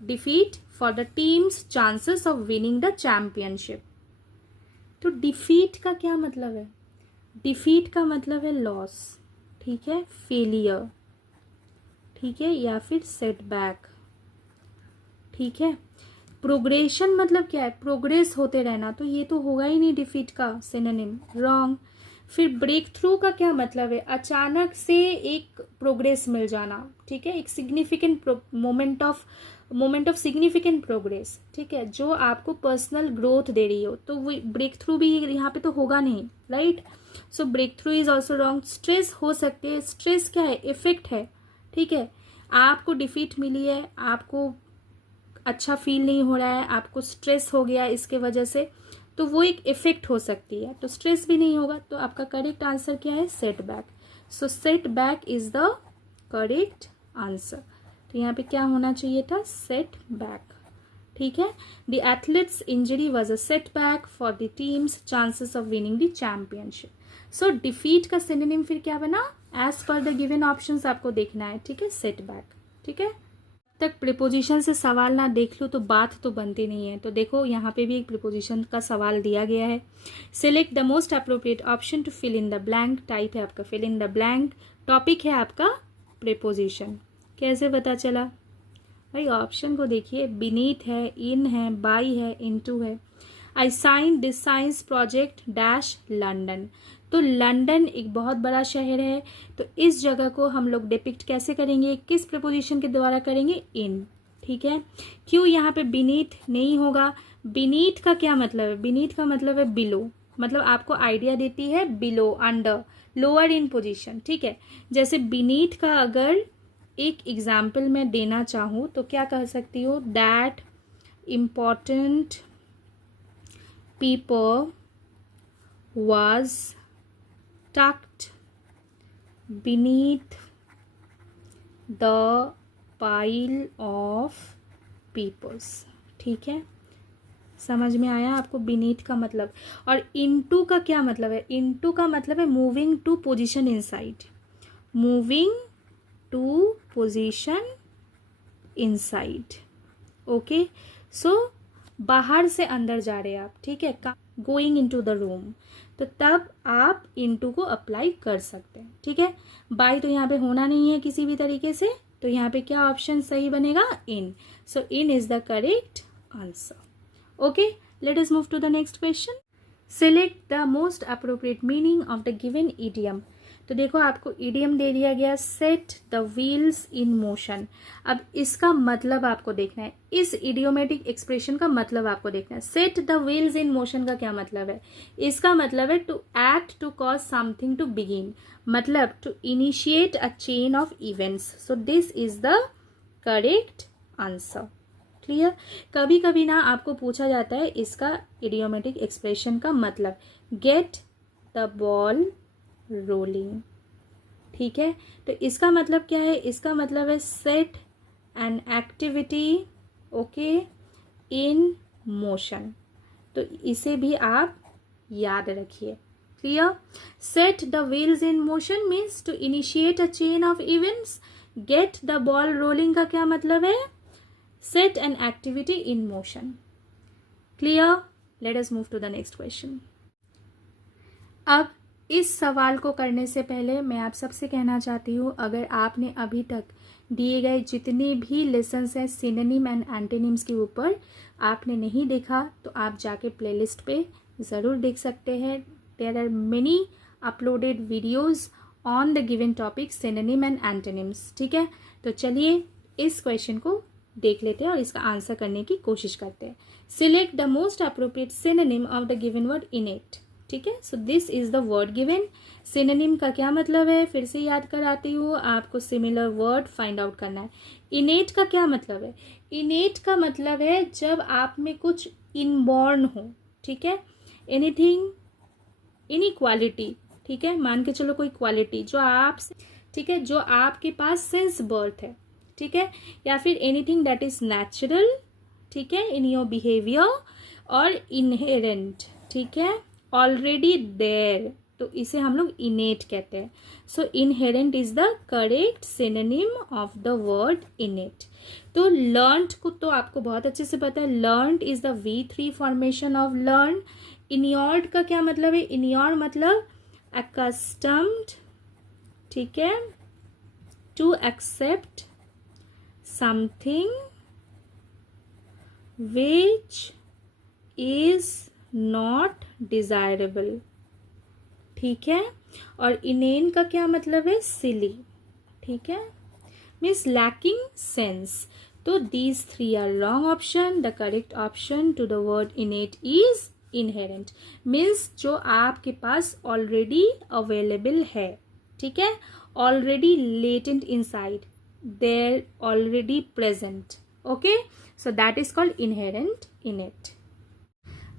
defeat for the teams chances of winning the championship. तो डिफीट का क्या मतलब है, डिफीट का मतलब है लॉस, ठीक है, फेलियर, ठीक है, या फिर सेटबैक, ठीक है। प्रोग्रेशन मतलब क्या है, प्रोग्रेस होते रहना, तो ये तो होगा ही नहीं डिफीट का सिनोनिम, रॉन्ग। फिर ब्रेक थ्रू का क्या मतलब है, अचानक से एक प्रोग्रेस मिल जाना, ठीक है, एक significant moment of significant progress, ठीक है, जो आपको पर्सनल ग्रोथ दे रही हो, तो वो ब्रेक थ्रू भी यहाँ पे तो होगा नहीं, right. So breakthrough is also wrong. Stress हो सकते हैं, स्ट्रेस क्या है, इफेक्ट है, ठीक है। आपको डिफीट मिली है, आपको अच्छा फील नहीं हो रहा है, आपको स्ट्रेस हो गया इसके वजह से, तो वो एक इफेक्ट हो सकती है, तो स्ट्रेस भी नहीं होगा। तो आपका करेक्ट आंसर क्या है, setback. So setback is the correct answer. तो यहाँ पे क्या होना चाहिए था, सेटबैक, ठीक है। The athletes injury was a setback for the teams chances of winning the championship. So defeat का सिनोनिम फिर क्या बना, as per the given options आपको देखना है, ठीक है, सेटबैक, ठीक है। तक प्रीपोजिशन से सवाल ना देख लो तो बात तो बनती नहीं है। तो देखो यहाँ पे भी एक प्रीपोजिशन का सवाल दिया गया है। Select the most appropriate option to fill in the blank. Type है आपका fill in the blank, topic है आपका प्रीपोजिशन। कैसे पता चला भाई, ऑप्शन को देखिए, बीनीथ है, इन है, बाई है, इनटू है। I sign this science project dash London. तो लंदन एक बहुत बड़ा शहर है, तो इस जगह को हम लोग डिपिक्ट कैसे करेंगे, किस प्रीपोजिशन के द्वारा करेंगे, इन, ठीक है। क्यों यहाँ पे बीनीथ नहीं होगा, बीनीथ का क्या मतलब है, बीनीथ का मतलब है बिलो, मतलब आपको आइडिया देती है below, under, lower in position, ठीक है। जैसे बीनीथ का अगर एक एग्जाम्पल मैं देना चाहूँ तो क्या कह सकती हूँ, that important people was tucked beneath the pile of papers, ठीक है। समझ में आया आपको beneath का मतलब। और into का क्या मतलब है, into का मतलब है moving to position inside, moving to position inside, okay. So बाहर से अंदर जा रहे हैं आप, ठीक है, गोइंग इनटू द रूम, तो तब आप इनटू को अप्लाई कर सकते हैं, ठीक है। बाय तो यहाँ पे होना नहीं है किसी भी तरीके से, तो यहाँ पे क्या ऑप्शन सही बनेगा, in. So in is the correct answer, okay. Let us move to the next question. Select the most appropriate meaning of the given idiom. तो देखो आपको इडियम दे दिया गया, set the wheels in motion. अब इसका मतलब आपको देखना है, इस इडियोमेटिक एक्सप्रेशन का मतलब आपको देखना है। Set the wheels in motion का क्या मतलब है, इसका मतलब है to act to cause something to begin, मतलब to initiate a chain of events. So this is the correct answer, clear. कभी कभी ना आपको पूछा जाता है इसका इडियोमेटिक एक्सप्रेशन का मतलब, गेट द बॉल रोलिंग, ठीक है। तो इसका मतलब क्या है, इसका मतलब है set an activity, okay, in motion. तो इसे भी आप याद रखिए, clear. Set the wheels in motion means to initiate a chain of events. Get the ball rolling का क्या मतलब है, set an activity in motion, clear. Let us move to the next question. अब इस सवाल को करने से पहले मैं आप सबसे कहना चाहती हूँ, अगर आपने अभी तक दिए गए जितने भी लेसन्स हैं सिनोनिम एंड एंटोनिम्स के ऊपर आपने नहीं देखा, तो आप जाके प्लेलिस्ट पे ज़रूर देख सकते हैं। There are many uploaded videos on the given topic synonym and antonyms, ठीक है। तो चलिए इस क्वेश्चन को देख लेते हैं और इसका आंसर करने की कोशिश करते हैं। Select the most appropriate synonym of the given word इनेट। ठीक है, so this is the word given. Synonym का क्या मतलब है, फिर से याद कराती हूँ, आपको सिमिलर वर्ड फाइंड आउट करना है। इनेट का क्या मतलब है, इनेट का मतलब है जब आप में कुछ इनबॉर्न हो। ठीक है, एनीथिंग, एनी क्वालिटी, ठीक है, मान के चलो कोई क्वालिटी जो आप, ठीक है, जो आपके पास सिंस बर्थ है। ठीक है, या फिर एनीथिंग दैट इज नेचुरल, ठीक है, इन योर बिहेवियर, और इनहेरेंट, ठीक है, ऑलरेडी देयर, तो इसे हम लोग इनेट कहते हैं। So inherent is the correct synonym of the word innate. तो लर्न्ड को तो आपको बहुत अच्छे से पता है, learned is the V3 formation of learn. इन्योर्ड का क्या मतलब है, इन्योर मतलब accustomed, ठीक है, to accept something which is not desirable, ठीक है। और इनेन का क्या मतलब है, सिली, ठीक है, means lacking sense. So these three are wrong option. The correct option to the word innate is inherent, means जो आपके पास ऑलरेडी अवेलेबल है, ठीक है, already latent inside, there already present. Okay, so that is called inherent innate.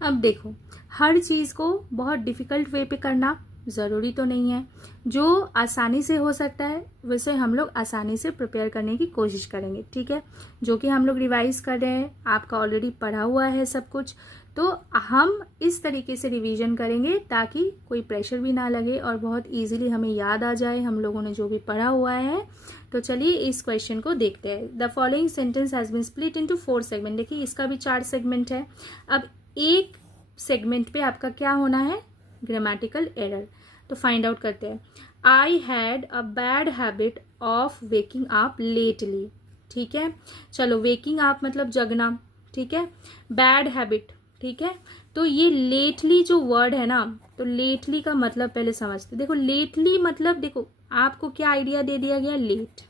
अब देखो, हर चीज़ को बहुत डिफिकल्ट वे पे करना ज़रूरी तो नहीं है, जो आसानी से हो सकता है वैसे हम लोग आसानी से प्रिपेयर करने की कोशिश करेंगे। ठीक है, जो कि हम लोग रिवाइज कर रहे हैं, आपका ऑलरेडी पढ़ा हुआ है सब कुछ, तो हम इस तरीके से रिवीजन करेंगे ताकि कोई प्रेशर भी ना लगे और बहुत इजीली हमें याद आ जाए हम लोगों ने जो भी पढ़ा हुआ है। तो चलिए इस क्वेश्चन को देखते हैं। The following sentence has been split into 4 segment. देखिए इसका भी 4 सेगमेंट है। अब एक सेगमेंट पे आपका क्या होना है, ग्रामेटिकल एरर। तो फाइंड आउट करते हैं। आई had a bad habit of waking up lately. ठीक है, चलो वेकिंग अप मतलब जगना, ठीक है, बैड हैबिट, ठीक है। तो ये लेटली जो वर्ड है ना, तो लेटली का मतलब पहले समझते। देखो लेटली मतलब, देखो आपको क्या आइडिया दे दिया गया, लेट,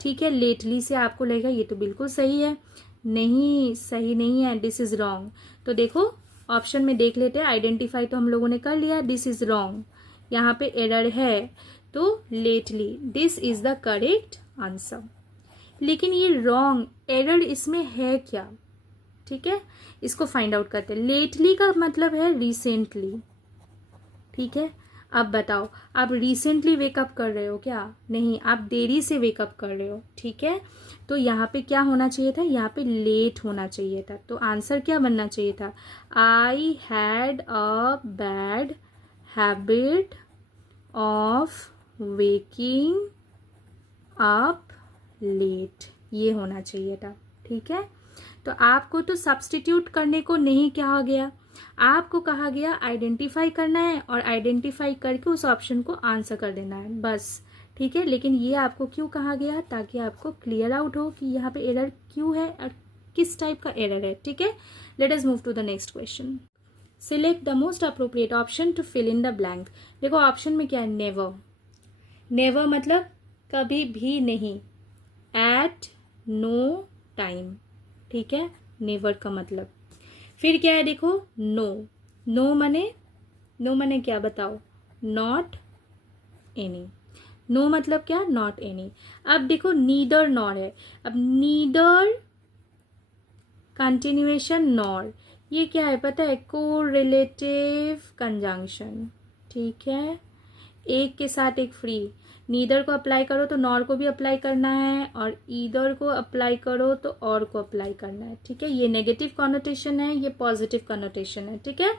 ठीक है, लेटली से आपको लगेगा ये तो बिल्कुल सही है, नहीं सही नहीं है, दिस इज रॉन्ग। तो देखो ऑप्शन में देख लेते हैं, आइडेंटिफाई तो हम लोगों ने कर लिया, दिस इज रॉन्ग, यहाँ पे एरर है, तो lately this is the correct answer. लेकिन ये रॉन्ग, एरर इसमें है क्या, ठीक है, इसको फाइंड आउट करते हैं। लेटली का मतलब है रिसेंटली, ठीक है। अब बताओ, आप रिसेंटली वेकअप कर रहे हो क्या, नहीं, आप देरी से वेकअप कर रहे हो, ठीक है। तो यहाँ पे क्या होना चाहिए था, यहाँ पे लेट होना चाहिए था। तो आंसर क्या बनना चाहिए था, I had a bad habit of waking up late, ये होना चाहिए था, ठीक है। तो आपको तो सब्स्टिट्यूट करने को नहीं कहा गया, आपको कहा गया आइडेंटिफाई करना है और आइडेंटिफाई करके उस ऑप्शन को आंसर कर देना है, बस, ठीक है। लेकिन ये आपको क्यों कहा गया, ताकि आपको क्लियर आउट हो कि यहाँ पे एरर क्यों है और किस टाइप का एरर है, ठीक है। Let us move to the next question. Select the most appropriate option to fill in the blank. देखो ऑप्शन में क्या है, नेवर, नेवर मतलब कभी भी नहीं, एट नो टाइम, ठीक है, नेवर का मतलब। फिर क्या है, देखो नो, नो मने क्या बताओ, नॉट एनी, नो मतलब क्या, नॉट एनी। अब देखो नीदर नॉर है, अब नीदर कंटिन्यूएशन नॉर, ये क्या है पता है, कोरिलेटिव कंजंक्शन, ठीक है, एक के साथ एक फ्री। नीदर को अप्लाई करो तो नॉर को भी अप्लाई करना है, और ईदर को अप्लाई करो तो और को अप्लाई करना है, ठीक है। ये नेगेटिव कॉनोटेशन है, ये पॉजिटिव कॉनोटेशन है, ठीक है।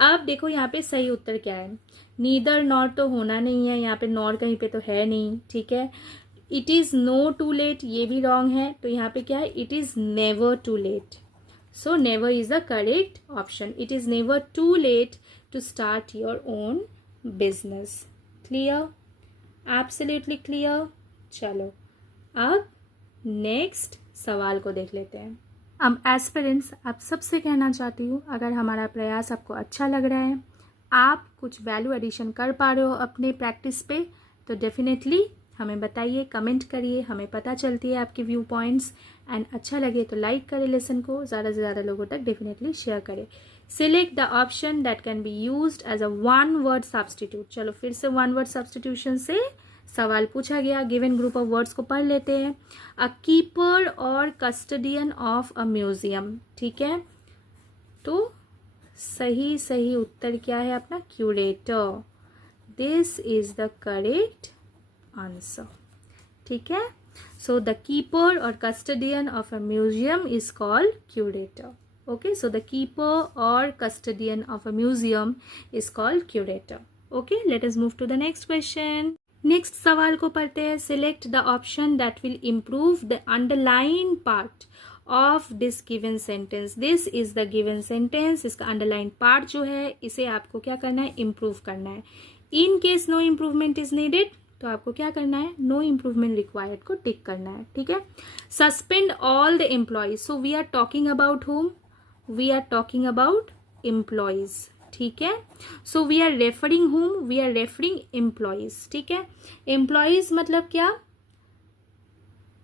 अब देखो यहाँ पे सही उत्तर क्या है, नीदर नॉर तो होना नहीं है, यहाँ पे नॉर कहीं पे तो है नहीं, ठीक है। It is no too late, ये भी रॉन्ग है, तो यहाँ पे क्या है, it is never too late. So never is the correct option, it is never too late to start your own business. Clear, absolutely clear. चलो अब नेक्स्ट सवाल को देख लेते हैं। अब एस्पिरेंट्स, आप सबसे कहना चाहती हूँ, अगर हमारा प्रयास आपको अच्छा लग रहा है, आप कुछ वैल्यू एडिशन कर पा रहे हो अपने प्रैक्टिस पे, तो डेफिनेटली हमें बताइए, कमेंट करिए, हमें पता चलती है आपके व्यू पॉइंट्स। एंड अच्छा लगे तो लाइक करें लेसन को, ज़्यादा से ज़्यादा लोगों तक डेफिनेटली शेयर करें। Select the option that can be used as a one word substitute. चलो फिर से वन वर्ड सब्स्टिट्यूशन से सवाल पूछा गया। गिवन ग्रुप ऑफ वर्ड्स को पढ़ लेते हैं। A keeper or custodian of a museum. ठीक है, तो सही उत्तर क्या है अपना? Curator. This is the correct answer. ठीक है, so the keeper or custodian of a museum is called curator. Okay, so the keeper or custodian of a museum is called curator. Okay, let us move to the next question. Next सवाल को पढ़ते हैं। Select the option that will improve the underline part of this given sentence. This is the given sentence. इसका underline part जो है इसे आपको क्या करना है? इम्प्रूव करना है। In case no improvement is needed, तो आपको क्या करना है? नो इम्प्रूवमेंट रिक्वायर्ड को टिक करना है। ठीक है, suspend all the employees. So we are talking about whom? We are talking about employees. ठीक है, so we are referring whom? We are referring employees. ठीक है, एम्प्लॉयज मतलब क्या?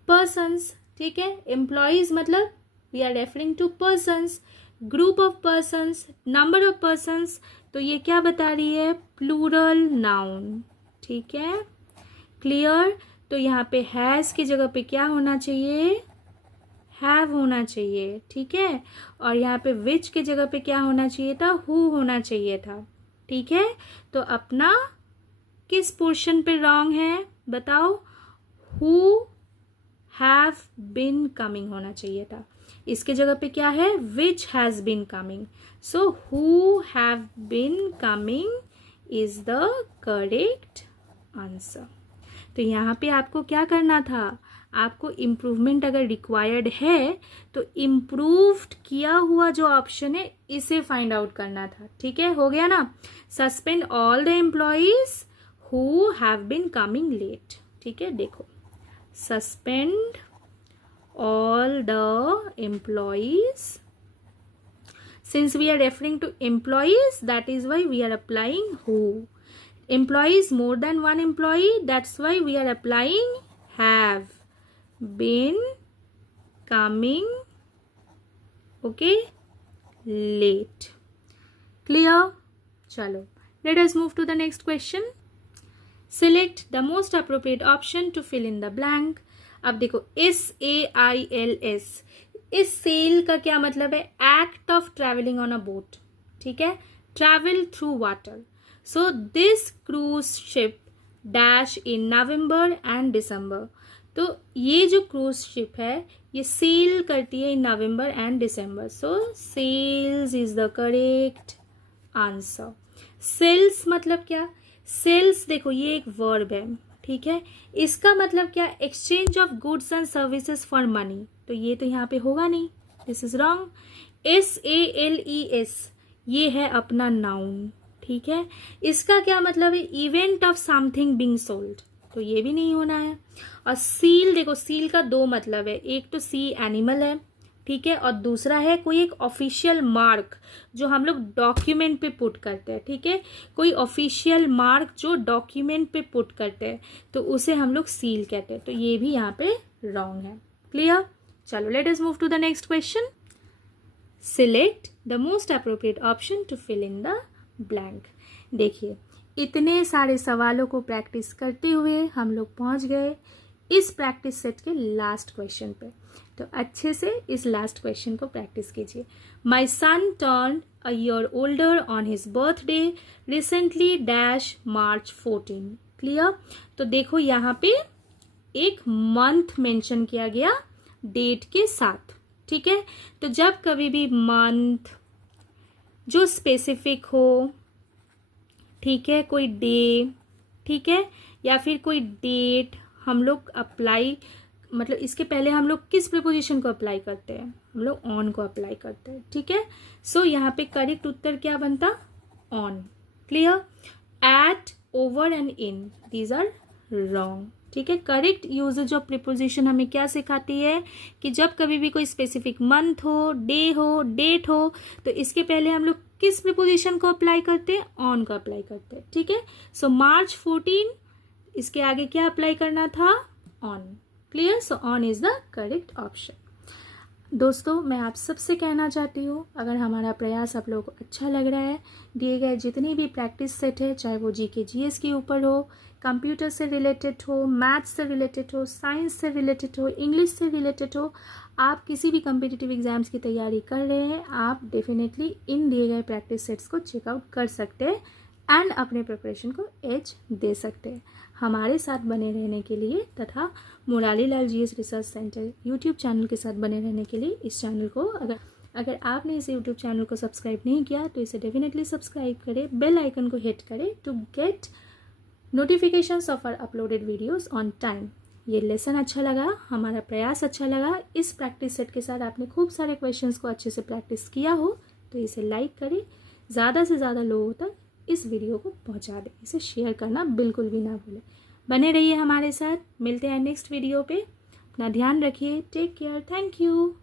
पर्सन्स। ठीक है, एम्प्लॉयज मतलब we are referring to persons, group of persons, number of persons. तो ये क्या बता रही है? Plural noun. ठीक है, क्लियर। तो यहाँ पे हैज की जगह पे क्या होना चाहिए? हैव होना चाहिए। ठीक है, और यहाँ पे विच की जगह पे क्या होना चाहिए था? हु होना चाहिए था। ठीक है, तो अपना किस पोर्शन पे रॉन्ग है बताओ? हु हैव बीन कमिंग होना चाहिए था। इसके जगह पे क्या है? Which has been coming. So who have been coming is the correct answer. तो यहाँ पे आपको क्या करना था? आपको इम्प्रूवमेंट अगर रिक्वायर्ड है तो इम्प्रूव्ड किया हुआ जो ऑप्शन है इसे फाइंड आउट करना था। ठीक है, हो गया ना? Suspend all the employees who have been coming late. ठीक है, देखो, suspend all the employees. Since we are referring to employees, that is why we are applying who. Employees more than one employee, that's why we are applying have been coming, okay, late. Clear? चलो, let us move to the next question. Select the most appropriate option to fill in the blank. अब देखो, SAILS, इस cell का क्या मतलब है? Act of travelling on a boat. ठीक है, travel through water. So this cruise ship dash in November and December. तो ये जो क्रूज शिप है ये सेल करती है in November and December. So sales is the correct answer. Sales मतलब क्या? सेल्स देखो ये एक वर्ब है। ठीक है, इसका मतलब क्या? Exchange of goods and services for money. तो ये तो यहाँ पे होगा नहीं, दिस इज रॉन्ग। SALES ये है अपना नाउन। ठीक है, इसका क्या मतलब है? Event of something being sold. तो ये भी नहीं होना है। और सील देखो, सील का दो मतलब है, एक तो सी एनिमल है। ठीक है, और दूसरा है कोई एक ऑफिशियल मार्क जो हम लोग डॉक्यूमेंट पे पुट करते हैं। ठीक है, कोई ऑफिशियल मार्क जो डॉक्यूमेंट पे पुट करते हैं तो उसे हम लोग सील कहते हैं। तो ये भी यहाँ पे रॉन्ग है। क्लियर? चलो, let us move to the next question. Select the most appropriate option to fill in the blank. देखिए, इतने सारे सवालों को प्रैक्टिस करते हुए हम लोग पहुंच गए इस प्रैक्टिस सेट के लास्ट क्वेश्चन पे। तो अच्छे से इस लास्ट क्वेश्चन को प्रैक्टिस कीजिए। My son turn a year older on his birthday recently dash March 14। Clear? तो देखो यहाँ पे एक मंथ मेंशन किया गया डेट के साथ। ठीक है, तो जब कभी भी मंथ जो स्पेसिफिक हो, ठीक है, कोई डे, ठीक है, या फिर कोई डेट हम लोग अप्लाई, मतलब इसके पहले हम लोग किस प्रीपोजिशन को अप्लाई करते हैं? हम लोग ऑन को अप्लाई करते हैं। ठीक है, सो यहाँ पे करेक्ट उत्तर क्या बनता? On. Clear? At, over and in, these are wrong. ठीक है, करेक्ट यूजेज ऑफ प्रीपोजिशन हमें क्या सिखाती है कि जब कभी भी कोई स्पेसिफिक मंथ हो, डे हो, डेट हो, तो इसके पहले हम लोग किस प्रीपोजिशन को अप्लाई करते हैं? ऑन को अप्लाई करते हैं। ठीक है, सो March 14 इसके आगे क्या अप्लाई करना था, on. Clear, so on is the correct option. दोस्तों मैं आप सबसे कहना चाहती हूँ, अगर हमारा प्रयास आप लोगों को अच्छा लग रहा है, दिए गए जितनी भी प्रैक्टिस सेट है, चाहे वो जीके जीएस के ऊपर हो, कंप्यूटर से रिलेटेड हो, मैथ्स से रिलेटेड हो, साइंस से रिलेटेड हो, इंग्लिश से रिलेटेड हो, आप किसी भी कम्पिटिटिव एग्जाम्स की तैयारी कर रहे हैं, आप डेफिनेटली इन दिए गए प्रैक्टिस सेट्स को चेकआउट कर सकते हैं एंड अपने प्रिपरेशन को एज दे सकते हैं। हमारे साथ बने रहने के लिए तथा Murari Lal GS research centre YouTube channel के साथ बने रहने के लिए इस चैनल को अगर आपने इस यूट्यूब चैनल को सब्सक्राइब नहीं किया तो इसे डेफिनेटली सब्सक्राइब करें, बेल आइकन को हिट करें to get notifications of our uploaded videos on time. ये लेसन अच्छा लगा, हमारा प्रयास अच्छा लगा, इस प्रैक्टिस सेट के साथ आपने खूब सारे क्वेश्चंस को अच्छे से प्रैक्टिस किया हो तो इसे लाइक करें, ज़्यादा से ज़्यादा लोगों तक इस वीडियो को पहुंचा दें, इसे शेयर करना बिल्कुल भी ना भूलें। बने रहिए हमारे साथ, मिलते हैं नेक्स्ट वीडियो पे, अपना ध्यान रखिए, टेक केयर, थैंक यू।